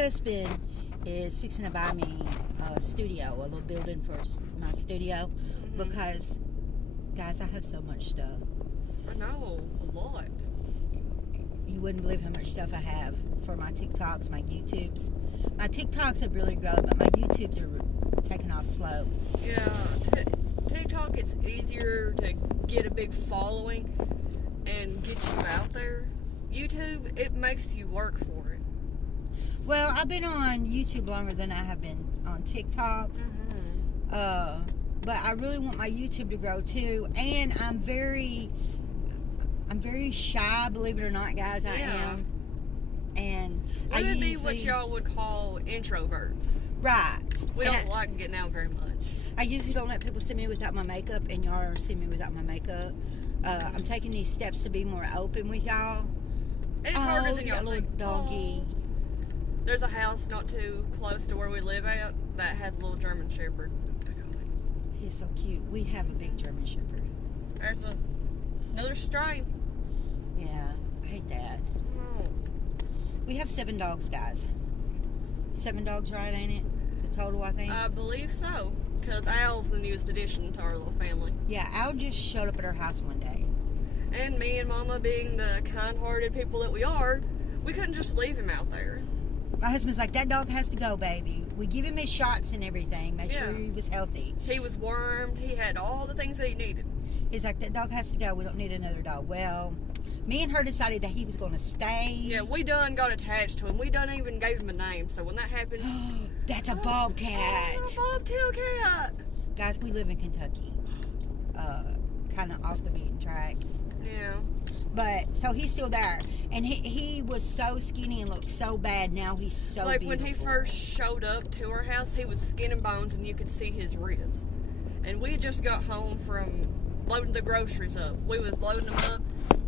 husband is fixing to buy me a studio, a little building for my studio, because, guys, I have so much stuff. I know, a lot. You wouldn't believe how much stuff I have for my TikToks, my YouTubes. My TikToks have really grown, but my YouTubes are taking off slow. Yeah, TikTok, it's easier to get a big following and get you out there. YouTube, it makes you work for it. Well, I've been on YouTube longer than I have been on TikTok. But I really want my YouTube to grow too, and I'm very shy, believe it or not, guys. I am. And we would be what y'all would call introverts. Right. We don't like getting out very much. I usually don't let people see me without my makeup, and y'all are seeing me without my makeup. I'm taking these steps to be more open with y'all. And it's harder than y'all think. Doggy. There's a house not too close to where we live at that has a little German Shepherd. He's so cute. We have a big German Shepherd. There's another stray. Yeah, I hate that. Oh. We have 7 dogs, guys. 7 dogs, right, ain't it? The total, I think. I believe so. Because Al's the newest addition to our little family. Yeah, Al just showed up at our house one day. And me and Mama, being the kind-hearted people that we are, we couldn't just leave him out there. My husband's like, that dog has to go, baby. We give him his shots and everything, make sure he was healthy. He was wormed. He had all the things that he needed. He's like, that dog has to go. We don't need another dog. Well, me and her decided that he was going to stay. Yeah, we done got attached to him. We done even gave him a name. So when that happened... That's a bobcat. Oh, a bobtail cat. Guys, we live in Kentucky. Kind of off the beaten track. Yeah. But, so he's still there. And he was so skinny and looked so bad. Now he's so like, beautiful. when he first showed up to our house, he was skin and bones, and you could see his ribs. And we had just got home from loading the groceries up. We was loading them up,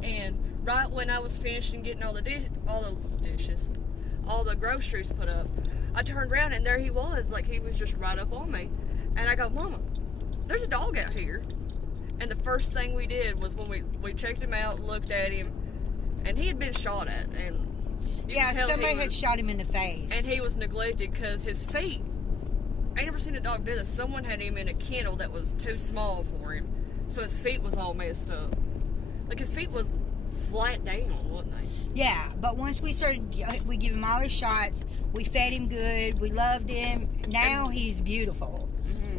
and right when I was finishing getting all the groceries put up, I turned around, and there he was. Like, he was just right up on me. And I go, Mama, there's a dog out here. And the first thing we did was when we checked him out, looked at him, and he had been shot at. And somebody had shot him in the face. And he was neglected because his feet, I never seen a dog do this. Someone had him in a kennel that was too small for him. So his feet was all messed up. Like, his feet was flat down, wasn't they? Yeah, but once we give him all his shots, we fed him good, we loved him. Now he's beautiful.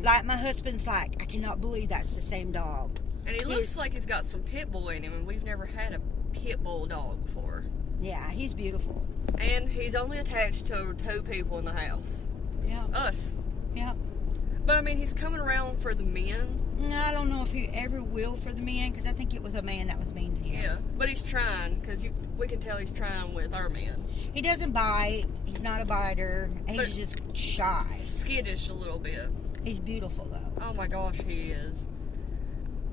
Like, my husband's like, I cannot believe that's the same dog. And he looks like he's got some pit bull in him, and we've never had a pit bull dog before. Yeah, he's beautiful. And he's only attached to 2 people in the house. Yeah. Us. Yeah. But, I mean, he's coming around for the men. No, I don't know if he ever will for the men, because I think it was a man that was mean to him. Yeah, but he's trying, because we can tell he's trying with our men. He doesn't bite. He's not a biter. He's just shy. Skittish a little bit. He's beautiful, though. Oh, my gosh, he is.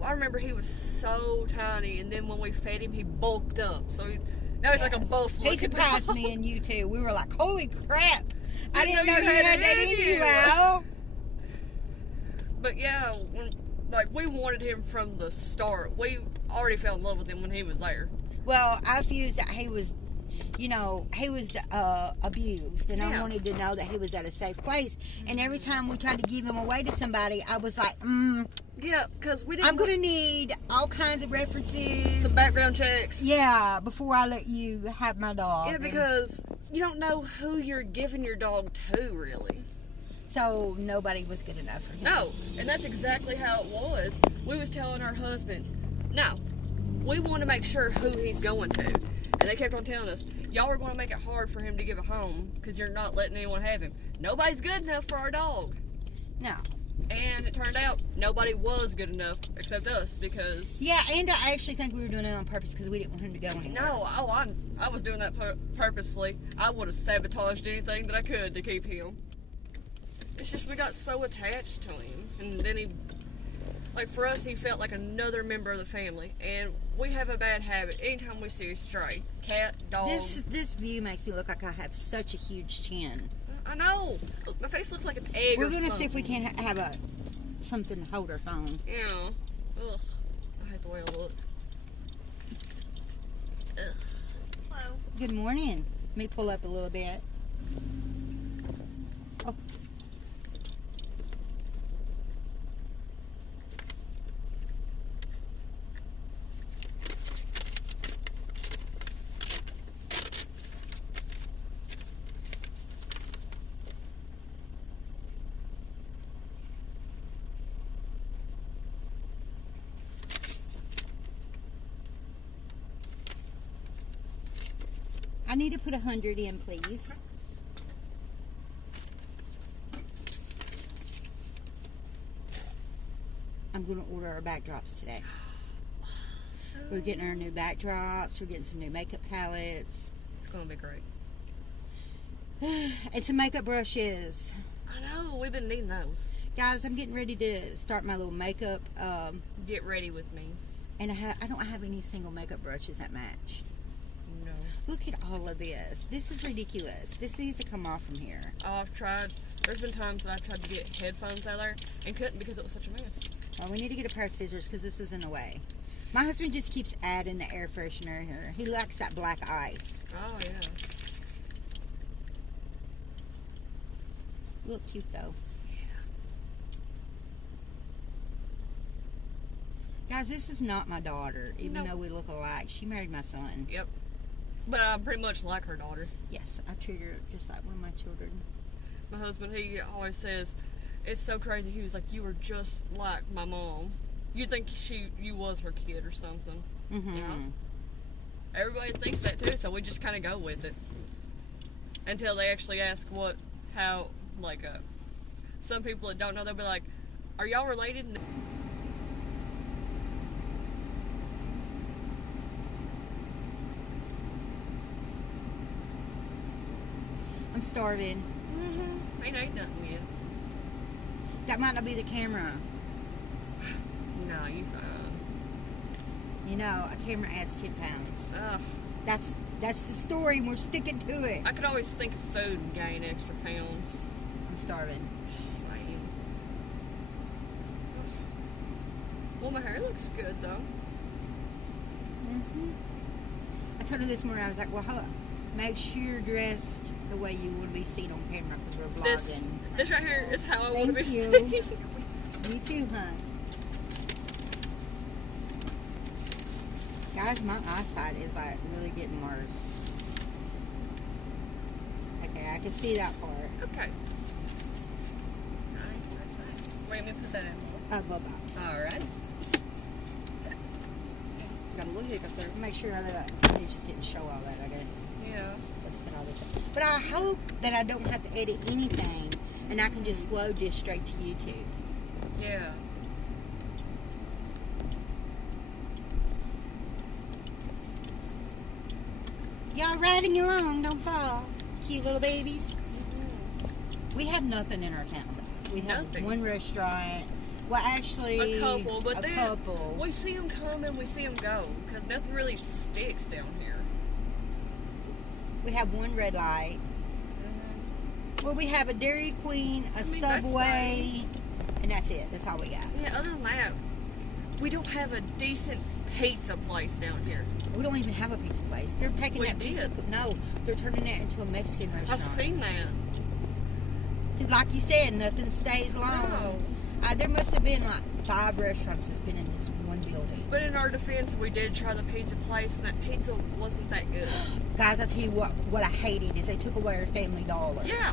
I remember he was so tiny, and then when we fed him, he bulked up. So now he's like a buffalo. He surprised me and you, too. We were like, holy crap. I didn't know you had that in you, Al. But, yeah, we wanted him from the start. We already fell in love with him when he was there. Well, I fused that he was, he was abused, and I wanted to know that he was at a safe place. And every time we tried to give him away to somebody, I was like, yeah, because we didn't. I'm going to need all kinds of references. Some background checks. Yeah, before I let you have my dog. Yeah, because you don't know who you're giving your dog to, really. So nobody was good enough for him. No, and that's exactly how it was. We was telling our husbands, no, we want to make sure who he's going to. And they kept on telling us, y'all are going to make it hard for him to give a home because you're not letting anyone have him. Nobody's good enough for our dog. No. And it turned out nobody was good enough except us because... Yeah, and I actually think we were doing it on purpose because we didn't want him to go anywhere. No, I was doing that purposely. I would have sabotaged anything that I could to keep him. It's just we got so attached to him. And then he... Like, for us, he felt like another member of the family. And we have a bad habit. Anytime we see a stray, cat, dog... This view makes me look like I have such a huge chin. I know. My face looks like an egg. We're going to see if we can have something to hold our phone. Yeah. Ugh. I hate the way I look. Ugh. Hello. Good morning. Let me pull up a little bit. Oh. I need to put 100 in, please. I'm going to order our backdrops today. We're getting our new backdrops. We're getting some new makeup palettes. It's gonna be great. And some makeup brushes. I know, we've been needing those. Guys, I'm getting ready to start my little makeup. Get ready with me. And I don't have any single makeup brushes that match. No. Look at all of this. This is ridiculous. This needs to come off from here. Oh, I've tried. There's been times that I've tried to get headphones out of there and couldn't because it was such a mess. Well, we need to get a pair of scissors because this is in the way. My husband just keeps adding the air freshener here. He likes that black ice. Oh, yeah. Look cute though. Guys, this is not my daughter, even Nope. though we look alike. She married my son. Yep. But I pretty much like her daughter. Yes, I treat her just like one of my children. My husband, he always says, it's so crazy. He was like, you were just like my mom. You'd think you was her kid or something. Mm-hmm. Yeah. Everybody thinks that too, so we just kind of go with it. Until they actually ask some people that don't know, they'll be like, are y'all related? I'm starving. Mm-hmm. Ain't ate nothing yet. That might not be the camera. No, you fine. You know, a camera adds 10 pounds. Ugh. That's the story, and we're sticking to it. I could always think of food and gain extra pounds. I'm starving. Same. Well, my hair looks good though. Mm-hmm. I told her this morning, I was like, well, make sure you're dressed the way you would be seen on camera because we're vlogging. This right here is how I want to be Thank you. seen. Me too, hon. Guys, my eyesight is like really getting worse. Okay, I can see that part. Okay. Nice. Wait, let me put that in. Glove box. Alright. Got a little hiccup there. Make sure that you just didn't show all that. I got Yeah. put all this. But I hope that I don't have to edit anything, and I can just flow this straight to YouTube. Yeah. Y'all riding along, don't fall. Cute little babies. We have nothing in our town. We have Nothing. one restaurant. Well, actually, A couple, but a then couple. we see them come and we see them go because nothing really sticks down here. We have one red light. Well, we have a Dairy Queen, a that's Subway, nice. and that's it. That's all we got. Yeah, other than that, we don't have a decent pizza place down here. We don't even have a pizza place. They're taking We that pizza. did. No, they're turning it into a Mexican restaurant. I've seen that. 'Cause like you said, nothing stays long. No. There must have been like 5 restaurants that's been in this one building. But in our defense, we did try the pizza place, and that pizza wasn't that good. Guys, I tell you what I hated is they took away our Family Dollar. Yeah.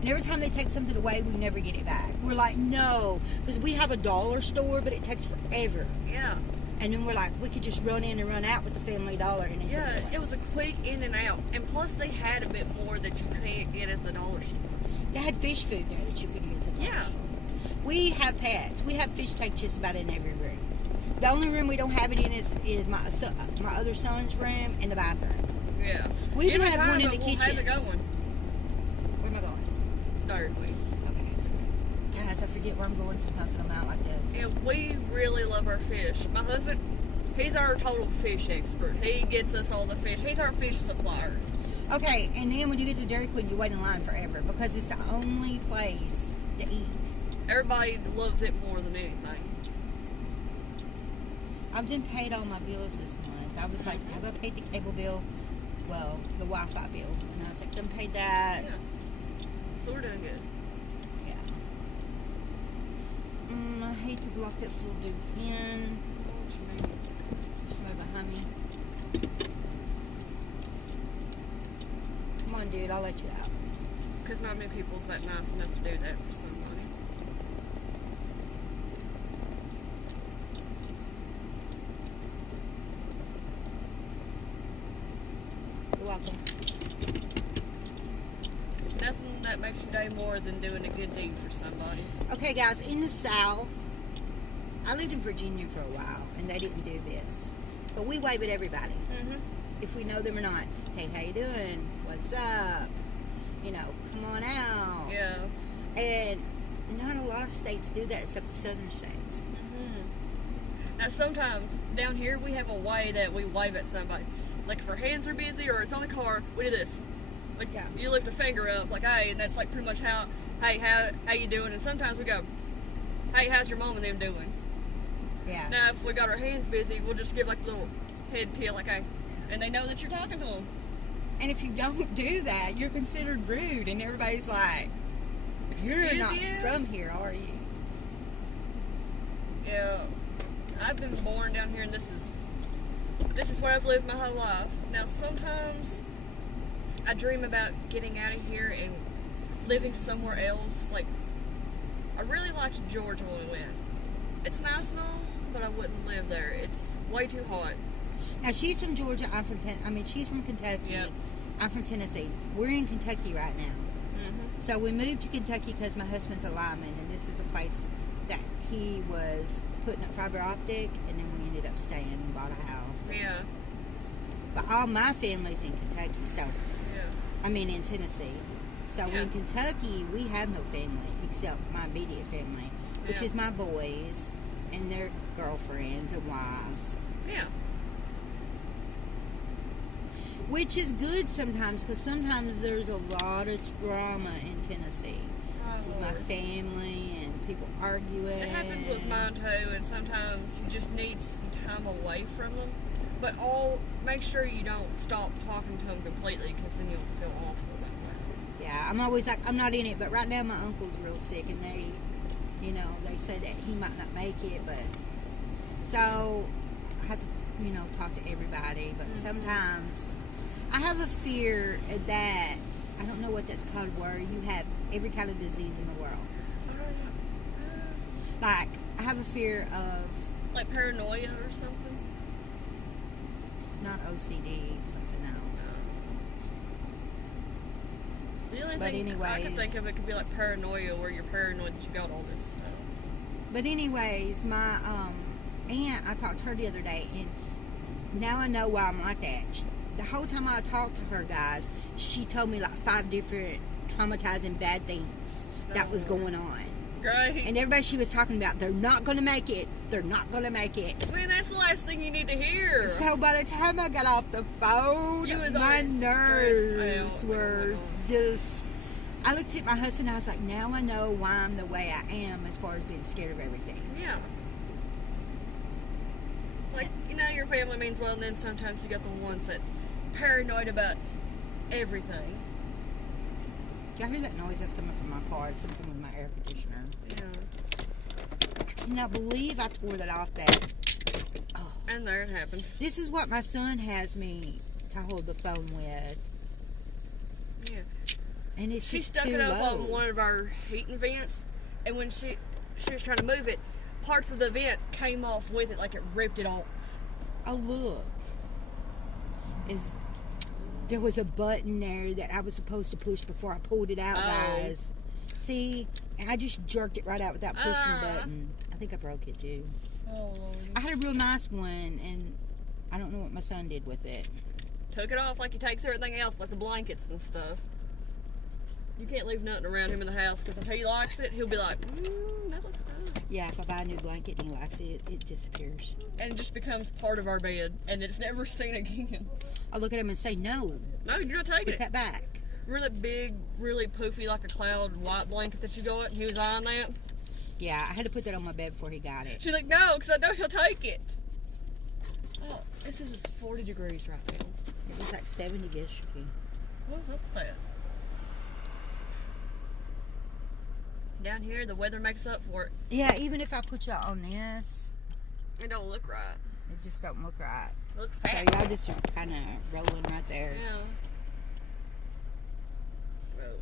And every time they take something away, we never get it back. We're like, no, because we have a dollar store, but it takes forever. Yeah. And then we're like, we could just run in and run out with the Family Dollar. And Yeah, took it away. it was a quick in and out. And plus, they had a bit more that you can't get at the dollar store. They had fish food there that you could get at the dollar Yeah. store. We have pets. We have fish tank just about in every room. The only room we don't have it in is my other son's room and the bathroom. Yeah. We even Give it have time, one in but the we'll kitchen. have it going. Where am I going? Dairy Queen. Okay. Guys, I forget where I'm going sometimes when I'm out like this. And we really love our fish. My husband, he's our total fish expert. He gets us all the fish. He's our fish supplier. Okay, and then when you get to Dairy Queen, you wait in line forever because it's the only place to eat. Everybody loves it more than anything. I've done paid all my bills this month. I was like, have I paid the cable bill? well, the Wi-Fi bill. And I was like, done paid that. Yeah. So we're doing good. Yeah. I hate to block this little dude in. What you mean? Somebody behind me. Come on, dude, I'll let you out. Because not many people's that nice enough to do that for somebody. You're welcome. Nothing that makes your day more than doing a good deed for somebody. Okay, guys, in the South, I lived in Virginia for a while, and they didn't do this. But we wave at everybody, Mm-hmm. if we know them or not. Hey, how you doing? What's up? You know, come on out. Yeah. And not a lot of states do that except the southern states. Now sometimes down here we have a way that we wave at somebody. Like if our hands are busy or it's on the car, we do this. Like Yeah. you lift a finger up, like hey, and that's like pretty much how you doing? And sometimes we go, hey, how's your mom and them doing? Yeah. Now if we got our hands busy, we'll just give like a little head tilt, like hey, and they know that you're talking to them. And if you don't do that, you're considered rude, and everybody's like, "You're Excuse not you? from here, are you?" Yeah, I've been born down here, and this is where I've lived my whole life. Now, sometimes I dream about getting out of here and living somewhere else. Like, I really liked Georgia when we went. It's nice and all, but I wouldn't live there. It's way too hot. Now she's from Georgia. I'm from she's from Kentucky. Yep. I'm from Tennessee. We're in Kentucky right now. Mm-hmm. So we moved to Kentucky because my husband's a lineman, and this is a place that he was putting up fiber optic, and then we ended up staying and bought a house. Yeah. But all my family's in Kentucky, so Yeah. I mean in Tennessee. So Yeah. in Kentucky, we have no family except my immediate family, which Yeah. is my boys and their girlfriends and wives. Yeah. Which is good sometimes, because sometimes there's a lot of drama in Tennessee. Oh, With my Lord. family and people arguing. It happens with mine too, and sometimes you just need some time away from them. But make sure you don't stop talking to them completely, because then you'll feel awful about that. Yeah, I'm always like, I'm not in it, but right now my uncle's real sick, and they say that he might not make it, but so I have to, talk to everybody, but sometimes I have a fear that, I don't know what that's called, where you have every kind of disease in the world. Like, I have a fear of, Like paranoia or something? it's not OCD, it's something else. The only But thing I can anyways- think of, it could be like paranoia, where you're paranoid that you got all this stuff. But anyways, my aunt, I talked to her the other day, and now I know why I'm like that. The whole time I talked to her, guys, she told me like 5 different traumatizing bad things that was going on. Great. And everybody she was talking about, they're not going to make it. They're not going to make it. I mean, that's the last thing you need to hear. So by the time I got off the phone, You was my already nerves stressed out. were just... I looked at my husband and I was like, now I know why I'm the way I am as far as being scared of everything. Yeah. Like, your family means well, and then sometimes you got the ones that's paranoid about everything. Do y'all hear that noise that's coming from my car? It's something with my air conditioner. Yeah. I cannot believe I tore that off that. Oh. And there it happened. This is what my son has me to hold the phone with. Yeah. And it's She just stuck too it up low. on one of our heating vents, and when she was trying to move it, parts of the vent came off with it, like it ripped it off. Oh, look. There was a button there that I was supposed to push before I pulled it out, Oh. guys. See? I just jerked it right out without pushing the button. I think I broke it, too. Oh, Lord. I had a real nice one, and I don't know what my son did with it. Took it off like he takes everything else, like the blankets and stuff. You can't leave nothing around him in the house, because if he likes it, he'll be like, that looks nice. Yeah, if I buy a new blanket and he likes it, it disappears. And it just becomes part of our bed, and it's never seen again. I'll look at him and say, no, No, you're not taking put it. that back. Really big, really poofy, like a cloud white blanket that you got, and he was eyeing that. Yeah, I had to put that on my bed before he got it. She's like, no, because I know he'll take it. Oh, this is 40 degrees right now. It was like 70 yesterday. What's up with that? Down here, the weather makes up for it. Yeah, even if I put y'all on this, It don't look right. it just don't look right. It looks So fat. y'all just are kind of rolling right there. Yeah. Whoa.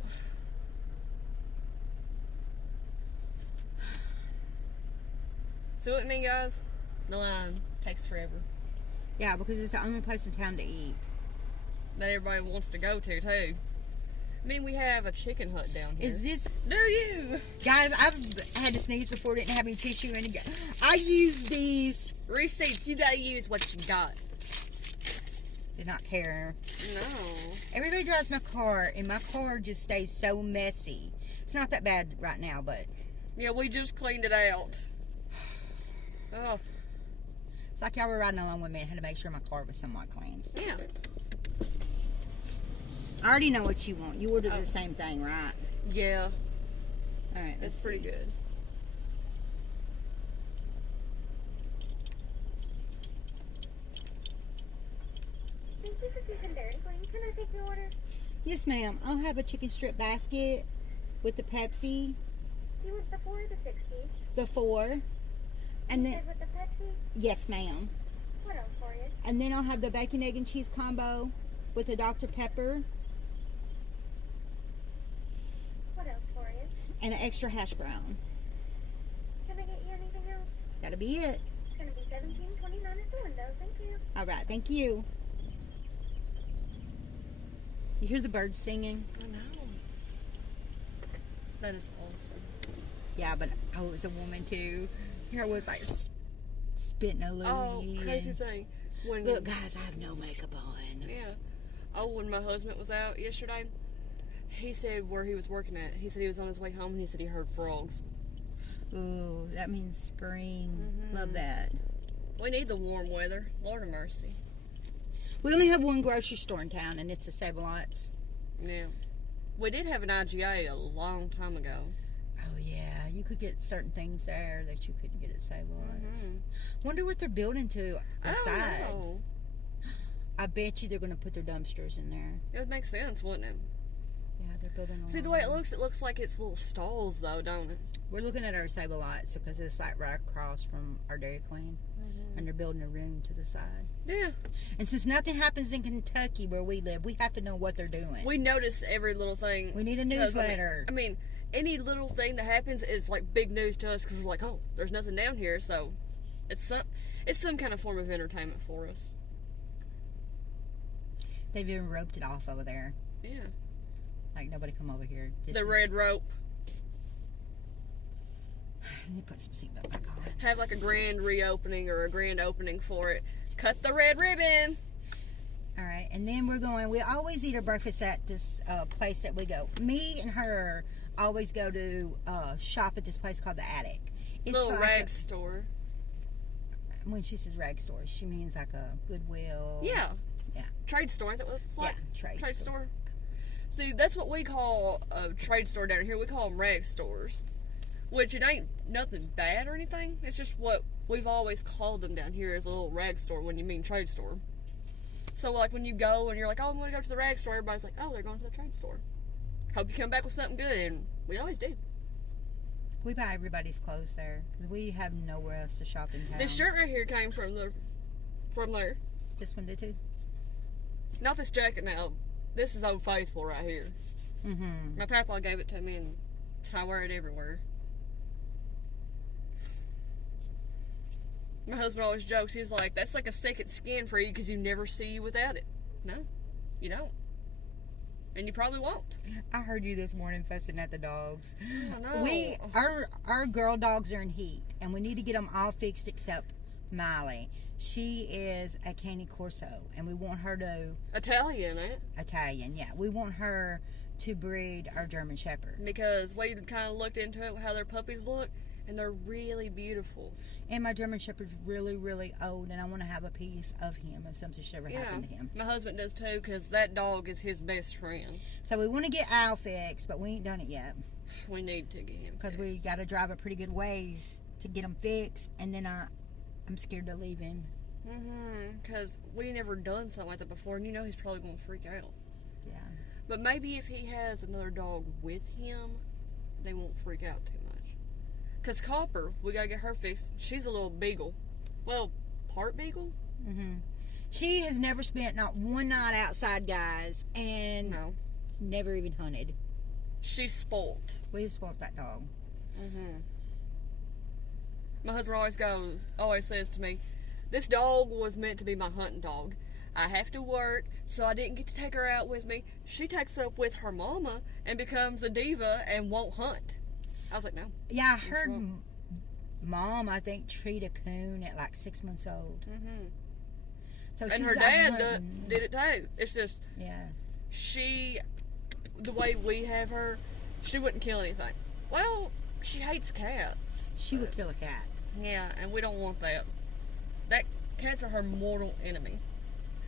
See what I mean, guys? The line takes forever. Yeah, because it's the only place in town to eat. That everybody wants to go to, too. I mean, we have a chicken hut down here. Is this, Do you? guys? I've had to sneeze before. Didn't have any tissue, and I use these. Receipts, you gotta use what you got. Did not care. No. Everybody drives my car, and my car just stays so messy. It's not that bad right now, but Yeah, we just cleaned it out. Oh, it's like y'all were riding along with me and had to make sure my car was somewhat clean. yeah. I already know what you want. You ordered Oh. the same thing, right? Yeah, All right, it's pretty good. Thank you for choosing Dairy Queen. Can I take your order? Yes, ma'am. I'll have a chicken strip basket with the Pepsi, Do you want the 4 or the 6 piece? the 4, and then Good with the Pepsi? yes, ma'am. What else for you? And then I'll have the bacon, egg, and cheese combo with the Dr. Pepper What else for you? and an extra hash brown. Can I get you anything else? That'll be it. It's going to be $17.29 at the window. Thank you. All right, thank you. You hear the birds singing? I know. That is awesome. Yeah, but I was a woman too. Here I was like spitting a Oh, loogie. crazy thing. When Look, guys, I have no makeup on. Yeah. Oh, when my husband was out yesterday, he said where he was working at. He said he was on his way home and he said he heard frogs. Ooh, that means spring. Mhm. Love that. We need the warm weather. Lord of mercy. We only have one grocery store in town, and it's a Save-A-Lots. Yeah. We did have an IGA a long time ago. Oh yeah, you could get certain things there that you couldn't get at Save-A-Lots. Mhm. Wonder what they're building to I the don't side. know. I bet you they're going to put their dumpsters in there. It would make sense, wouldn't it? Yeah, they're building. See, the way it looks like it's little stalls, though, don't it? We're looking at our Save-A-Lots because it's like right across from our Dairy Queen, and they're building a room to the side. Yeah. And since nothing happens in Kentucky where we live, we have to know what they're doing. We notice every little thing. We need a 'Cause, newsletter. I mean, any little thing that happens is like big news to us because we're like, oh, there's nothing down here, so it's some kind of form of entertainment for us. They've even roped it off over there. Yeah. Like nobody come over here. This The is- red rope. I need to put some seatbelt back on. Have like a grand reopening or a grand opening for it. Cut the red ribbon. All right, and then we're going. We always eat our breakfast at this place that we go. Me and her always go to shop at this place called the Attic. It's Little like rag store. when she says rag store, she means like a Goodwill. Yeah. Yeah. Trade store. I think it's like yeah, trade store. See, that's what we call a trade store down here. We call them rag stores, which it ain't nothing bad or anything. It's just what we've always called them down here as a little rag store when you mean trade store. So like when you go and you're like, oh, I'm going to go to the rag store, everybody's like, oh, they're going to the trade store. Hope you come back with something good, and we always do. We buy everybody's clothes there because we have nowhere else to shop in town. This shirt right here came from there. This one did too. Not this jacket now. This is Old Faithful right here. Mm-hmm. My papa gave it to me, and I wear it everywhere. My husband always jokes, he's like, that's like a second skin for you because you never see you without it. No, you don't. And you probably won't. I heard you this morning fussing at the dogs. I know. Our girl dogs are in heat, and we need to get them all fixed except Miley. She is a Cane Corso, and we want her to Italian, eh? Italian. Yeah, we want her to breed our German Shepherd. Because we kind of looked into it, how their puppies look, and they're really beautiful. And my German Shepherd's really, really old, and I want to have a piece of him if something should ever happen to him. My husband does too, because that dog is his best friend. So we want to get Al fixed, but we ain't done it yet We need to get him because fixed. we got to drive a pretty good ways to get him fixed, and then I'm scared to leave him Because we never done something like that before, and you know he's probably going to freak out. Yeah. But maybe if he has another dog with him, they won't freak out too much. Because Copper, we got to get her fixed. She's a little beagle. Well, part beagle? Mm-hmm. She has never spent not one night outside, guys, and No. never even hunted. She's spoilt. We've spoiled that dog. My husband always says to me, this dog was meant to be my hunting dog. I have to work, so I didn't get to take her out with me. She takes up with her mama and becomes a diva and won't hunt. I was like, no. Yeah, I heard Mom, I think, treat a coon at like 6 months old. So And she's her out dad hunting. did it too. It's just, Yeah. the way we have her, she wouldn't kill anything. Well, she hates cats. She would kill a cat. Yeah, and we don't want that. Cats are her mortal enemy.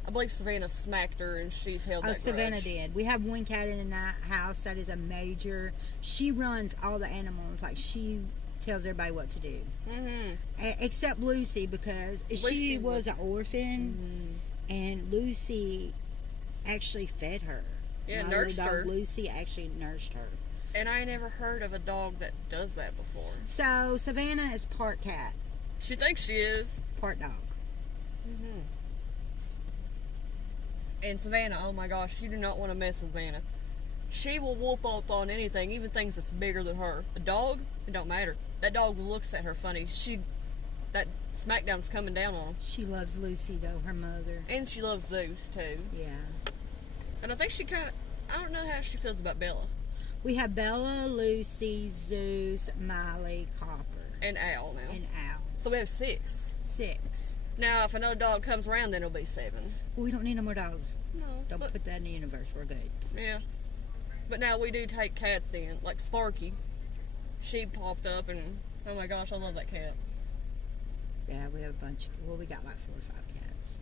I believe Savannah smacked her and she's held that Savannah grudge. did. We have one cat in the house that is a major. She runs all the animals. Like, she tells everybody what to do. Except Lucy, because she Lucy was an orphan, and Lucy actually fed her. Yeah, My nursed little her. dog Lucy actually nursed her. And I never heard of a dog that does that before. So Savannah is part cat, She thinks she is. part dog. And Savannah, oh my gosh, you do not want to mess with Savannah. She will whoop up on anything, even things that's bigger than her. A dog, it don't matter. That dog looks at her funny. That smackdown's coming down on her. She loves Lucy though, her mother. And she loves Zeus too. Yeah. And I think I don't know how she feels about Bella. We have Bella, Lucy, Zeus, Miley, Copper, And Al now. and Al. So we have 6. 6. Now, if another dog comes around, then it'll be 7. Well, we don't need no more dogs. No. Don't but, put that in the universe. We're good. yeah. But now we do take cats in. Like Sparky. She popped up and, oh my gosh, I love that cat. Yeah, we have a bunch. Well, we got like 4 or 5 cats.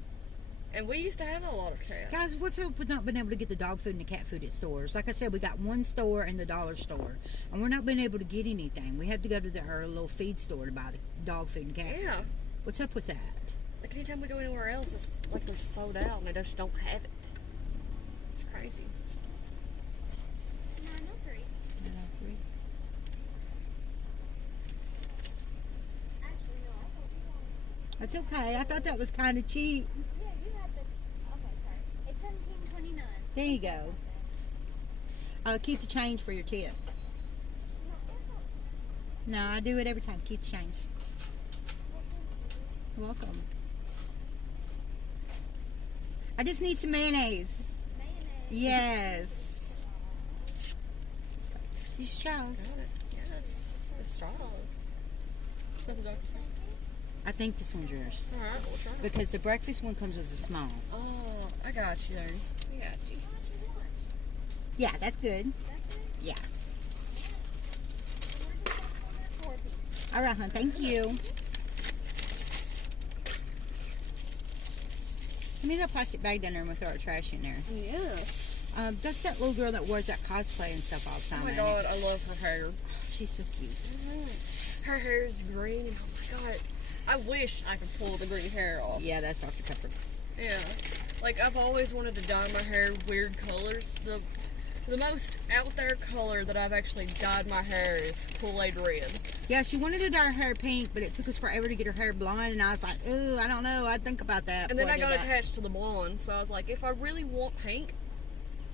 And we used to have a lot of cats. Guys, what's up with not being able to get the dog food and the cat food at stores? Like I said, we got one store and the dollar store, and we're not being able to get anything. We have to go to our little feed store to buy the dog food and cat Yeah. food. What's up with that? Like anytime we go anywhere else, it's like they're sold out and they just don't have it. It's crazy. 903. Actually, no, I told you wrong. That's okay. I thought that was kind of cheap. Yeah, you had the. Okay, sorry. It's 1729. There you go. Keep the change for your tip. No, that's all. No, I do it every time. Keep the change. You're welcome. I just need some mayonnaise. Mayonnaise. Yes. You straws. Got it. Yes. The straws. That's the doctor saying. I think this one's yours. Alright, we'll try it. Because the breakfast one comes as a small. Oh, I got you there. We got you. How much you want? Yeah, that's good. That's it? Yeah. We're just on that 4-piece. All right, hon. Thank you. Give me that plastic bag down there and we'll throw our trash in there. Yes. That's that little girl that wears that cosplay and stuff all the Oh time. my ain't it? god, I love her hair. She's so cute. Her hair is green and oh my god. I wish I could pull the green hair off. Yeah, that's Dr. Pepper. Yeah. Like I've always wanted to dye my hair weird colors. The most out there color that I've actually dyed my hair is Kool-Aid red. Yeah, she wanted to dye her hair pink, but it took us forever to get her hair blonde, and I was like, ooh, I don't know. I'd think about that. And then before I got did that. attached to the blonde, so I was like, if I really want pink,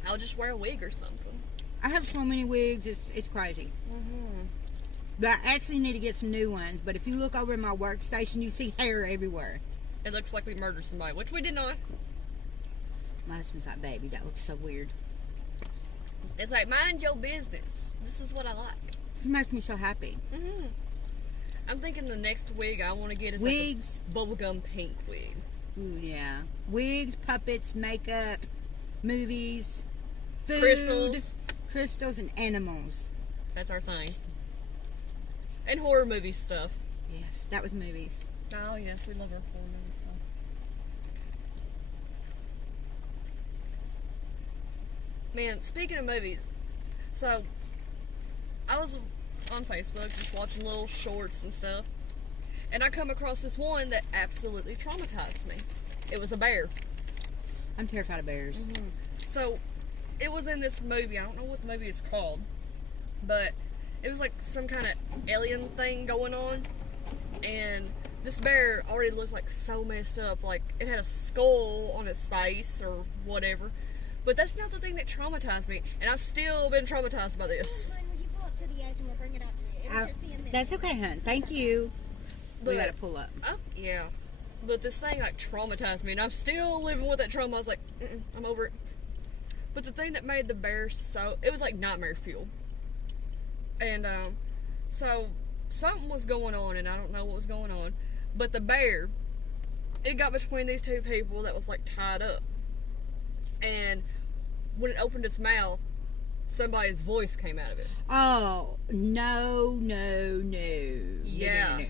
I'll just wear a wig or something. I have so many wigs, it's crazy. But I actually need to get some new ones. But if you look over in my workstation, you see hair everywhere. It looks like we murdered somebody, which we did not. My husband's like, baby, that looks so weird. It's like, mind your business. This is what I like. It makes me so happy. I'm thinking the next wig I want to get is Wigs. like a bubblegum pink wig. Ooh, yeah. Wigs, puppets, makeup, movies, food, crystals, and animals. That's our thing. And horror movie stuff. Yes, that was movies. Oh yes, we love our horror movie stuff. Man, speaking of movies, so I was on Facebook just watching little shorts and stuff, And I come across this one that absolutely traumatized me. It was a bear. I'm terrified of bears. So, it was in this movie. I don't know what the movie is called, but it was like some kind of alien thing going on, and this bear already looked like so messed up. Like, it had a skull on its face or whatever. But that's not the thing that traumatized me, and I've still been traumatized by this. Glenn, would you pull up to the edge and we'll bring it out to you? It'll just be a minute. That's okay, hon. Thank you. We But- gotta pull up. Yeah. But this thing like traumatized me, and I'm still living with that trauma. I was like, I'm over it. But the thing that made the bear so, it was like nightmare fuel. And so something was going on, and I don't know what was going on. But the bear, it got between these two people that was like tied up. And when it opened its mouth, somebody's voice came out of it. Oh, no, no, no. Yeah. No.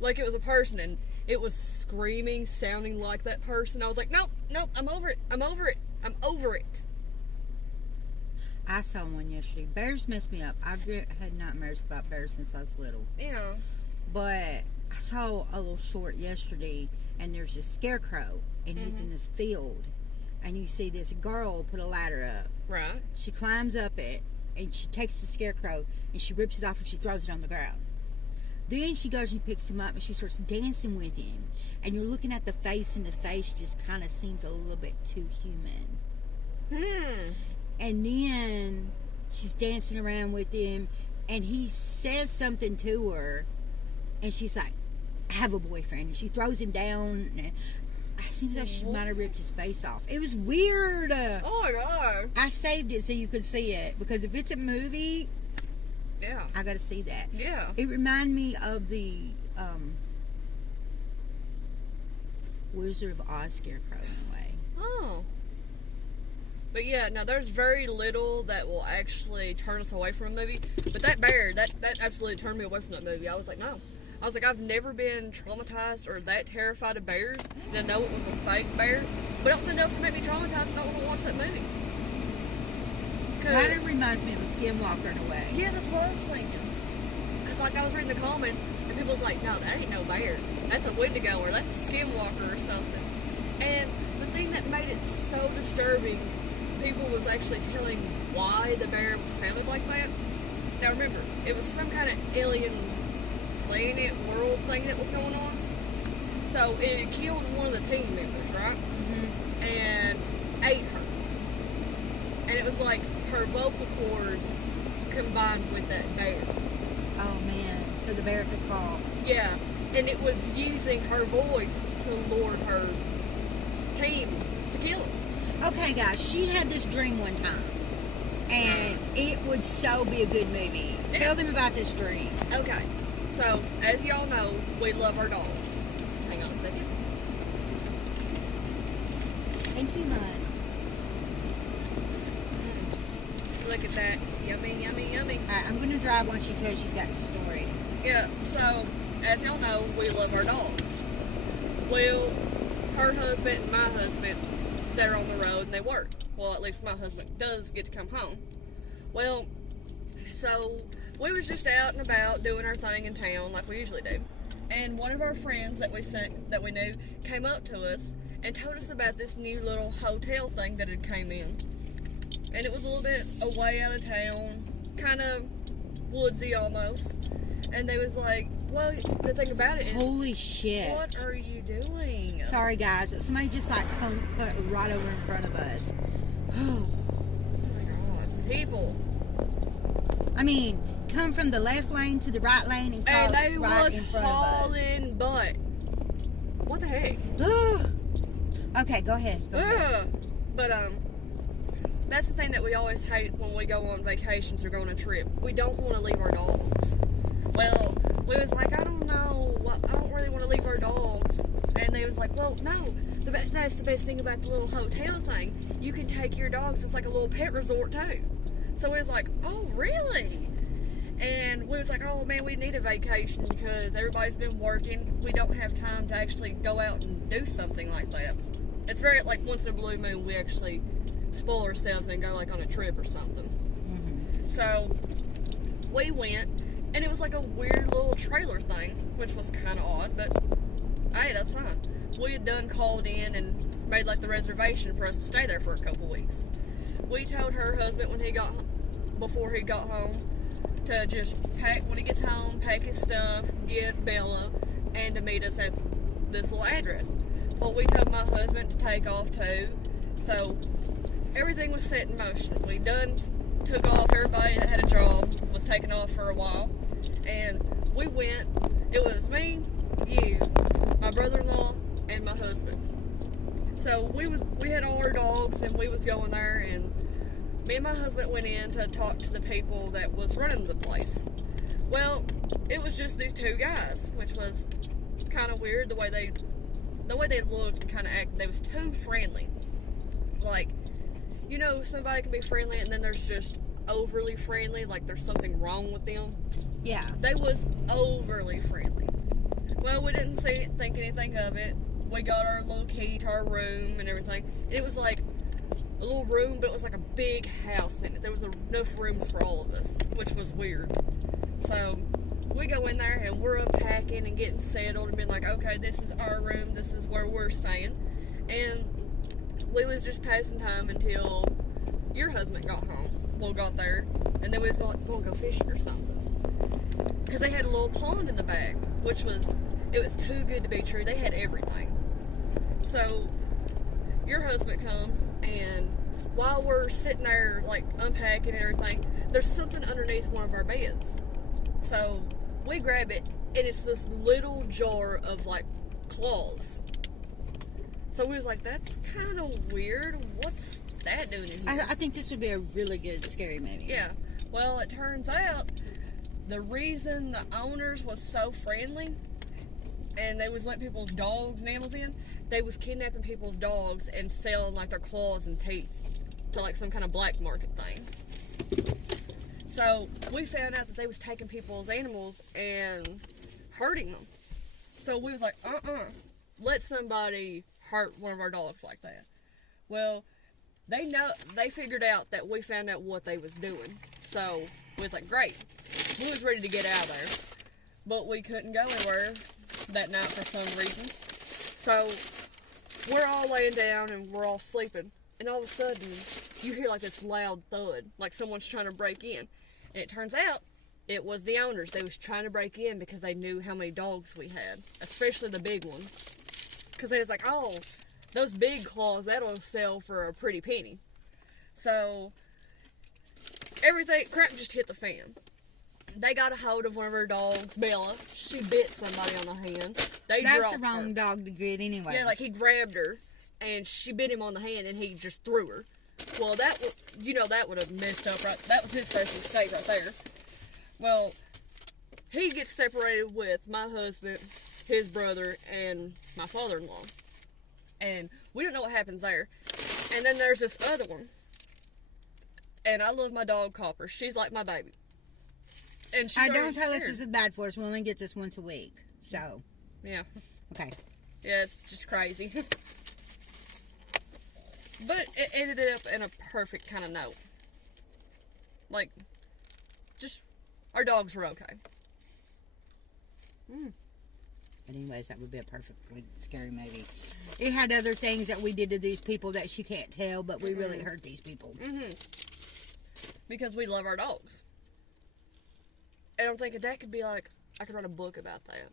Like it was a person, and it was screaming, sounding like that person. I was like, nope, I'm over it. I'm over it. I'm over it. I saw one yesterday. Bears mess me up. I've had nightmares about bears since I was little. Yeah. But I saw a little short yesterday, and there's a scarecrow, and he's in this field. And you see this girl put a ladder up. Right. She climbs up it, and she takes the scarecrow, and she rips it off, and she throws it on the ground. Then she goes and picks him up, and she starts dancing with him. And you're looking at the face, and the face just kind of seems a little bit too human. And then she's dancing around with him, and he says something to her, and she's like, I have a boyfriend. And she throws him down, and it seems like she might have ripped his face off. It was weird. Oh my god. I saved it so you could see it, because if it's a movie, Yeah. I gotta see that. Yeah. It reminded me of the Wizard of Oz scarecrow in a way. Oh. But yeah, now there's very little that will actually turn us away from a movie. But that bear, that absolutely turned me away from that movie. I was like, no. I was like, I've never been traumatized or that terrified of bears. And I know it was a fake bear. But it was enough to make me traumatized and not want to watch that movie. Kind of reminds me of a skinwalker in a way. Yeah, that's what I was thinking. Because, like, I was reading the comments, and people was like, no, that ain't no bear. That's a Wendigo, or that's a skinwalker or something. And the thing that made it so disturbing, people was actually telling why the bear sounded like that. Now, remember, it was some kind of alien planet world thing that was going on. So, it had killed one of the team members, right? And ate her. And it was like her vocal cords combined with that bear. Oh man, so the bear could talk. Yeah, and it was using her voice to lure her team to kill him. Okay guys, she had this dream one time, and it would so be a good movie. Tell them about this dream. Okay, so as y'all know, we love our dogs. Hang on a second. Thank you, Mud. Look at that. Yummy, yummy, yummy. Alright, I'm gonna drive while she tells you that story. Yeah, so as y'all know, we love our dogs. Well, her husband and my husband, they're on the road and they work. Well, at least my husband does get to come home. Well, so we was just out and about doing our thing in town like we usually do. And one of our friends that we knew came up to us and told us about this new little hotel thing that had came in. And it was a little bit away out of town, kind of woodsy almost. And they was like, well, the thing about it is, Holy shit. what are you doing? Sorry guys, somebody just like cut right over in front of us. Oh my god. People. I mean, come from the left lane to the right lane and And cross they right was in front of us. hauling butt. What the heck? Okay, go ahead. Go ahead. Ugh. But, that's the thing that we always hate when we go on vacations or go on a trip. We don't want to leave our dogs. Well, we was like, I don't know. I don't really want to leave our dogs. And they was like, well, no. That's the best thing about the little hotel thing. You can take your dogs. It's like a little pet resort, too. So we was like, oh, really? And we was like, oh, man, we need a vacation because everybody's been working. We don't have time to actually go out and do something like that. It's very, like, once in a blue moon, we actually spoil ourselves and go, like, on a trip or something. So we went, And it was like a weird little trailer thing, which was kind of odd, but hey, that's fine. We had done called in and made like the reservation for us to stay there for a couple weeks. We told her husband before he got home, to just pack, when he gets home, pack his stuff, get Bella, and to meet us at this little address. Well, we told my husband to take off too, so everything was set in motion. We took off, everybody that had a job was taking off for a while, and we went. It was me, you, my brother-in-law, and my husband. So we had all our dogs, and we was going there, and me and my husband went in to talk to the people that was running the place. Well, it was just these two guys, which was kind of weird the way they looked and kind of acted. They was too friendly. Like, you know, somebody can be friendly and then there's just overly friendly, like there's something wrong with them. Yeah. They was overly friendly. Well, we didn't think anything of it. We got our little key to our room and everything. And it was like a little room, but it was like a big house in it. There was enough rooms for all of us, which was weird. So we go in there and we're unpacking and getting settled and being like, okay, this is our room, this is where we're staying. And we was just passing time until your husband got home. Well, got there, and then we was going to go fishing or something. Because they had a little pond in the back, which was, it was too good to be true. They had everything. So your husband comes, and while we're sitting there, like, unpacking and everything, there's something underneath one of our beds. So we grab it, and it's this little jar of, like, claws. So we was like, that's kind of weird. What's that doing in here? I think this would be a really good scary movie. Yeah. Well, it turns out the reason the owners was so friendly and they was letting people's dogs and animals in, they was kidnapping people's dogs and selling, like, their claws and teeth to, like, some kind of black market thing. So we found out that they was taking people's animals and hurting them. So we was like, let somebody hurt one of our dogs like that. Well, they figured out that we found out what they was doing. So we was like, great. We was ready to get out of there, but we couldn't go anywhere that night for some reason. So we're all laying down and we're all sleeping, and all of a sudden you hear like this loud thud, like someone's trying to break in. And it turns out it was the owners. They was trying to break in because they knew how many dogs we had, especially the big ones. Because they was like, oh, those big claws, that'll sell for a pretty penny. So crap just hit the fan. They got a hold of one of our dogs, Bella. She bit somebody on the hand. That's the wrong dog to get anyway. Yeah, like he grabbed her, and she bit him on the hand, and he just threw her. Well, that would have messed up right. That was his first mistake right there. Well, he gets separated with my husband, his brother, and my father-in-law. And we don't know what happens there. And then there's this other one. And I love my dog, Copper. She's like my baby. And she's don't tell us this is bad for us. We only get this once a week. So. Yeah. Okay. Yeah, it's just crazy. But it ended up in a perfect kind of note. Like, just, our dogs were okay. But anyways, that would be a perfectly scary movie. It had other things that we did to these people that she can't tell, but we really hurt these people. Because we love our dogs. And I'm thinking that could be like, I could write a book about that.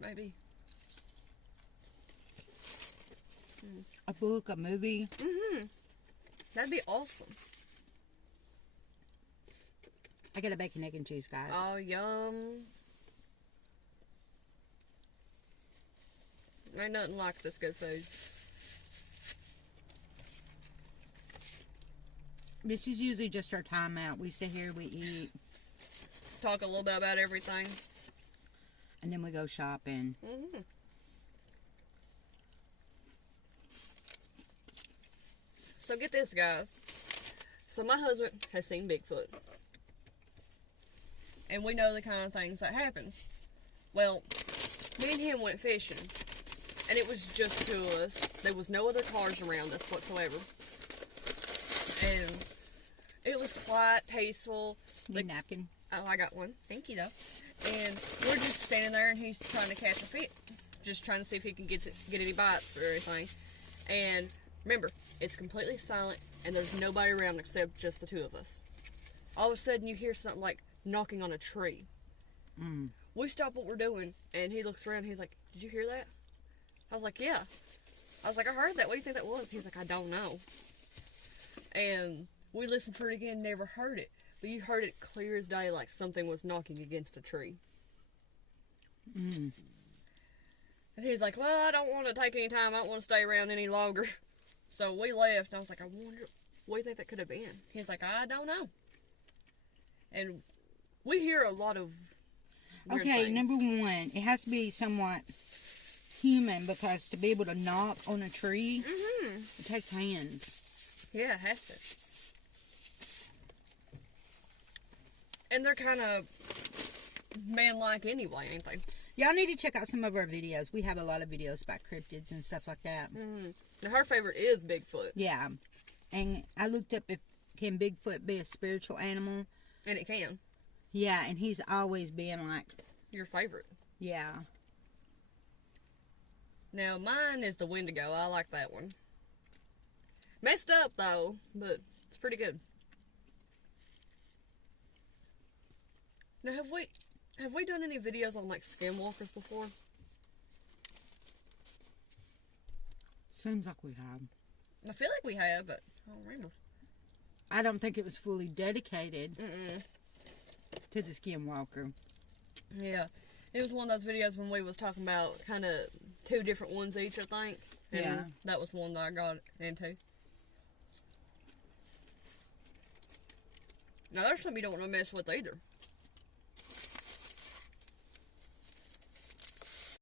Maybe. A book, a movie. That'd be awesome. I got a bacon, egg, and cheese, guys. Oh, yum. Ain't nothing like this good food. This is usually just our time out. We sit here, we eat. Talk a little bit about everything. And then we go shopping. So get this, guys. So my husband has seen Bigfoot. And we know the kind of things that happens. Well, me and him went fishing. And it was just two of us. There was no other cars around us whatsoever. And it was quiet, peaceful. Need a napkin. Oh, I got one. Thank you, though. And we're just standing there, and he's trying to catch a fish. Just trying to see if he can get any bites or anything. And remember, it's completely silent, and there's nobody around except just the two of us. All of a sudden, you hear something like knocking on a tree. We stop what we're doing, and he looks around, and he's like, did you hear that? I was like, yeah. I was like, I heard that. What do you think that was? He's like, I don't know. And we listened for it again, never heard it. But you heard it clear as day, like something was knocking against a tree. And he's like, well, I don't want to take any time. I don't want to stay around any longer. So we left. I was like, I wonder, what do you think that could have been? He's like, I don't know. And we hear a lot of weird Okay, things. number one, it has to be somewhat human, because to be able to knock on a tree, it takes hands. Yeah, it has to. And they're kind of man-like anyway, ain't they? Y'all need to check out some of our videos. We have a lot of videos about cryptids and stuff like that. Now, her favorite is Bigfoot. Yeah. And I looked up if can Bigfoot be a spiritual animal. And it can. Yeah, and he's always been like, Your favorite. yeah. Now, mine is the Wendigo. I like that one. Messed up, though, but it's pretty good. Now, have we done any videos on, like, skinwalkers before? Seems like we have. I feel like we have, but I don't remember. I don't think it was fully dedicated Mm-mm. to the skinwalker. Yeah. It was one of those videos when we was talking about kind of 2 different ones each, I think. And Yeah. that was one that I got into. Now, there's some you don't want to mess with either.